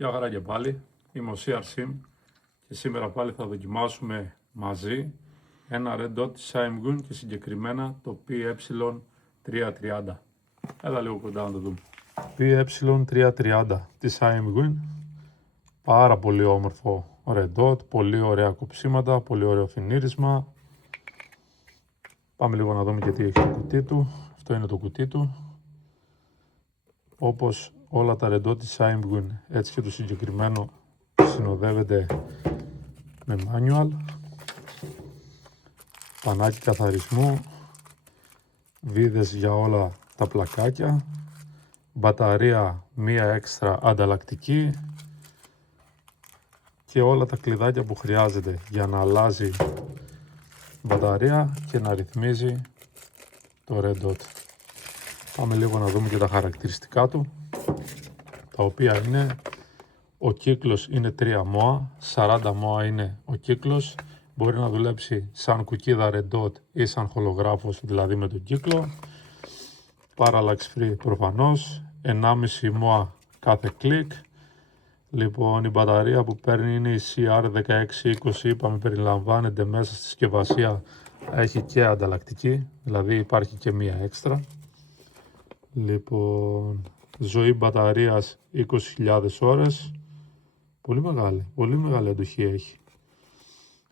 Γεια χαρά και πάλι, είμαι ο CRSIM και σήμερα πάλι θα δοκιμάσουμε μαζί ένα Red Dot Saiamgun και συγκεκριμένα το PE330. Έλα λίγο κοντά να το δούμε. PE330 της Saiamgun, πάρα πολύ όμορφο Red Dot, πολύ ωραία κοψίματα, πολύ ωραίο φινίρισμα. Πάμε λίγο να δούμε και τι έχει το κουτί του. Αυτό είναι το κουτί του. Όπως όλα τα Red Dot της Saiamgun, έτσι και το συγκεκριμένο συνοδεύεται με manual, πανάκι καθαρισμού, βίδες για όλα τα πλακάκια, μπαταρία μία έξτρα ανταλλακτική και όλα τα κλειδάκια που χρειάζεται για να αλλάζει μπαταρία και να ρυθμίζει το Red Dot. Πάμε λίγο να δούμε και τα χαρακτηριστικά του, τα οποία είναι: ο κύκλος είναι 3 μόα, 40 μόα είναι ο κύκλος, μπορεί να δουλέψει σαν κουκίδα Red Dot ή σαν χολογράφος, δηλαδή με τον κύκλο. Parallax free προφανώς, 1,5 μόα κάθε κλικ. Λοιπόν, η μπαταρία που παίρνει είναι η CR1620, είπαμε, περιλαμβάνεται μέσα στη συσκευασία, έχει και ανταλλακτική, δηλαδή υπάρχει και μία έξτρα. Λοιπόν, ζωή μπαταρίας 20.000 ώρες, πολύ μεγάλη αντοχή έχει.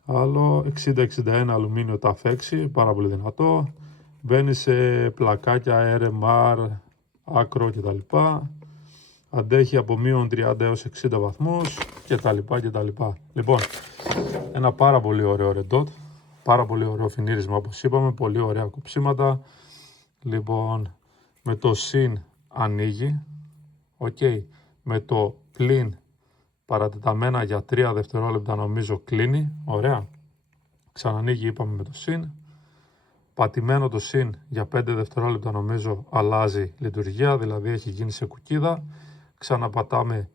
Άλλο 60-61 αλουμίνιο ταφέξι, πάρα πολύ δυνατό. Μπαίνει σε πλακάκια RMR, άκρο κτλ. Αντέχει από μείον 30 έως 60 βαθμούς κτλ. Λοιπόν, ένα πάρα πολύ ωραίο Red Dot, πάρα πολύ ωραίο φινίρισμα όπως είπαμε, πολύ ωραία κοψίματα. Λοιπόν, με το συν ανοίγει, με το πλην παρατεταμένα για 3 δευτερόλεπτα νομίζω κλείνει, ωραία. Ξανανοίγει, είπαμε, με το συν. Πατημένο το συν για 5 δευτερόλεπτα νομίζω αλλάζει λειτουργία, δηλαδή έχει γίνει σε κουκίδα. Ξαναπατάμε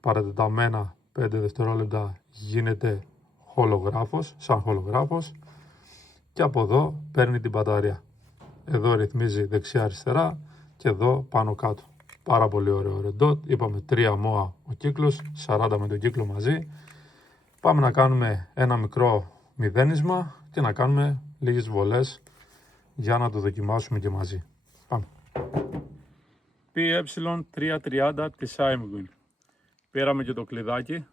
παρατεταμένα 5 δευτερόλεπτα, γίνεται χολογράφος, σαν χολογράφος. Και από εδώ παίρνει την μπαταρία. Εδώ ρυθμίζει δεξιά-αριστερά και εδώ πάνω κάτω. Πάρα πολύ ωραίο Red Dot. Είπαμε 3 μόα ο κύκλος, 40 με τον κύκλο μαζί. Πάμε να κάνουμε ένα μικρό μηδένισμα και να κάνουμε λίγες βολές για να το δοκιμάσουμε και μαζί. Πάμε. PE330 της Saiamgun. Πήραμε και το κλειδάκι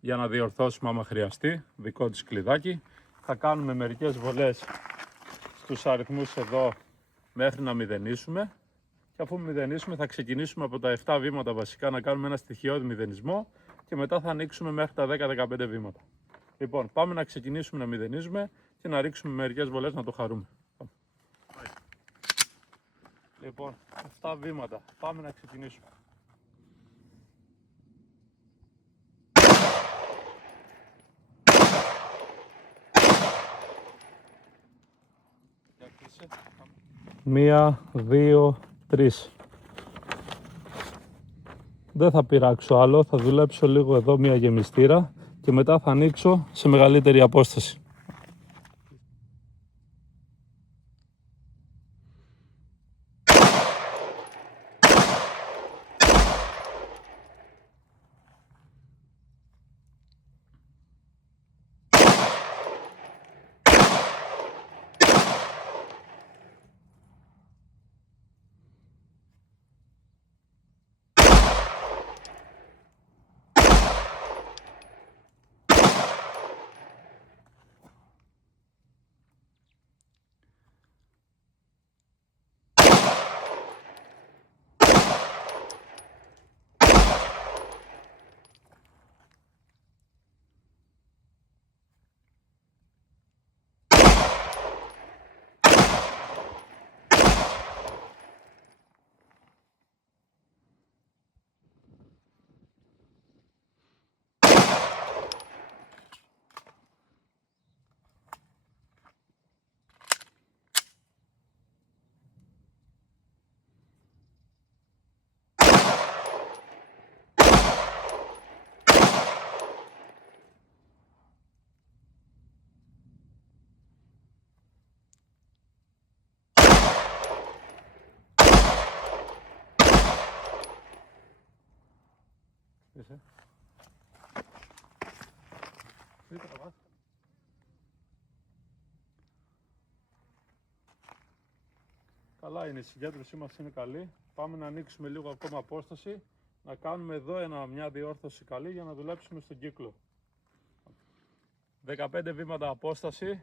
για να διορθώσουμε άμα χρειαστεί, δικό της κλειδάκι. Θα κάνουμε μερικές βολές στους αριθμούς εδώ μέχρι να μηδενίσουμε. Και αφού μηδενίσουμε θα ξεκινήσουμε από τα 7 βήματα βασικά να κάνουμε ένα στοιχειώδη μηδενισμό και μετά θα ανοίξουμε μέχρι τα 10-15 βήματα. Λοιπόν, πάμε να ξεκινήσουμε να μηδενίζουμε και να ρίξουμε μερικές βολές να το χαρούμε. Λοιπόν, 7 βήματα. Πάμε να ξεκινήσουμε. Μία, δύο, τρεις. Δεν θα πειράξω άλλο, θα δουλέψω λίγο εδώ μία γεμιστήρα και μετά θα ανοίξω σε μεγαλύτερη απόσταση. Είσαι. Καλά είναι, η συγκέντρωσή μας είναι καλή. Πάμε να ανοίξουμε λίγο ακόμα απόσταση. Να κάνουμε εδώ μια διόρθωση καλή για να δουλέψουμε στον κύκλο. 15 βήματα απόσταση.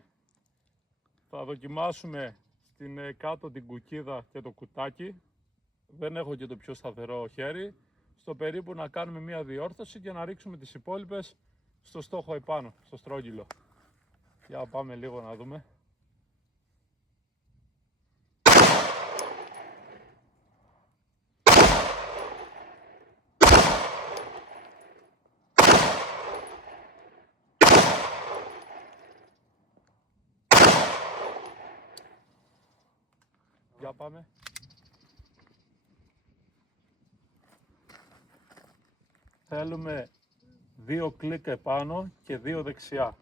Θα δοκιμάσουμε στην κάτω την κουκίδα και το κουτάκι. Δεν έχω και το πιο σταθερό χέρι. Στο περίπου να κάνουμε μια διόρθωση και να ρίξουμε τις υπόλοιπες στο στόχο επάνω, στο στρόγγυλο. Για πάμε λίγο να δούμε. Για πάμε. Θέλουμε 2 κλικ επάνω και 2 δεξιά.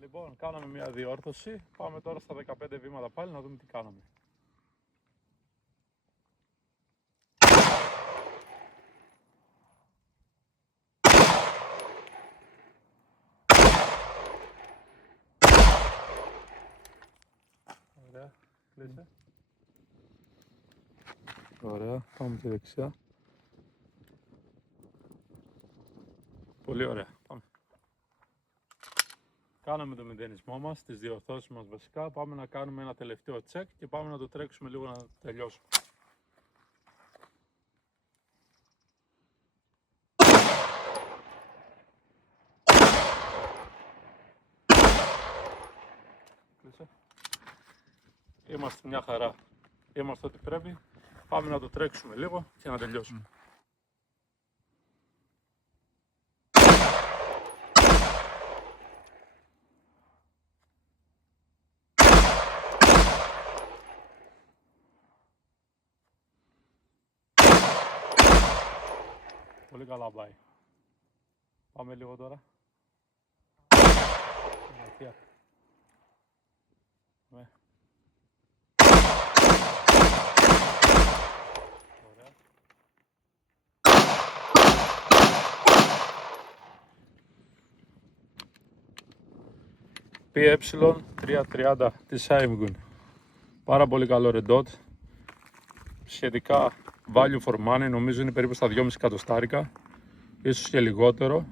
Λοιπόν, κάναμε μια διόρθωση. Πάμε τώρα στα 15 βήματα πάλι να δούμε τι κάναμε. Ωραία, κλείσε. Ωραία, πάμε και δεξιά. Πολύ ωραία, πάμε. Κάναμε το μηδενισμό μας, τις διορθώσεις μας βασικά. Πάμε να κάνουμε ένα τελευταίο check και πάμε να το τρέξουμε λίγο να τελειώσουμε. Κλείσε. Είμαστε μια χαρά. Είμαστε ό,τι πρέπει. Πάμε να το τρέξουμε λίγο και να τελειώσουμε. Πολύ καλά πάει. Πάμε λίγο τώρα. Ναι. Ωραία. PE330 της Aimgun. Πάρα πολύ καλό Red Dot. Σχετικά value for money, νομίζω είναι περίπου στα 2,5 εκατοστάρικα, ίσως και λιγότερο.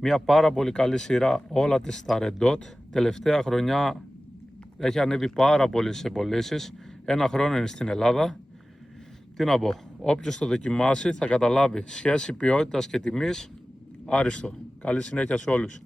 Μια πάρα πολύ καλή σειρά, όλα τις στα Red Dot. Τελευταία χρονιά έχει ανέβει πάρα πολύ σε πωλήσεις. 1 χρόνο είναι στην Ελλάδα. Τι να πω, όποιος το δοκιμάσει θα καταλάβει σχέση ποιότητας και τιμής άριστο. Καλή συνέχεια σε όλους.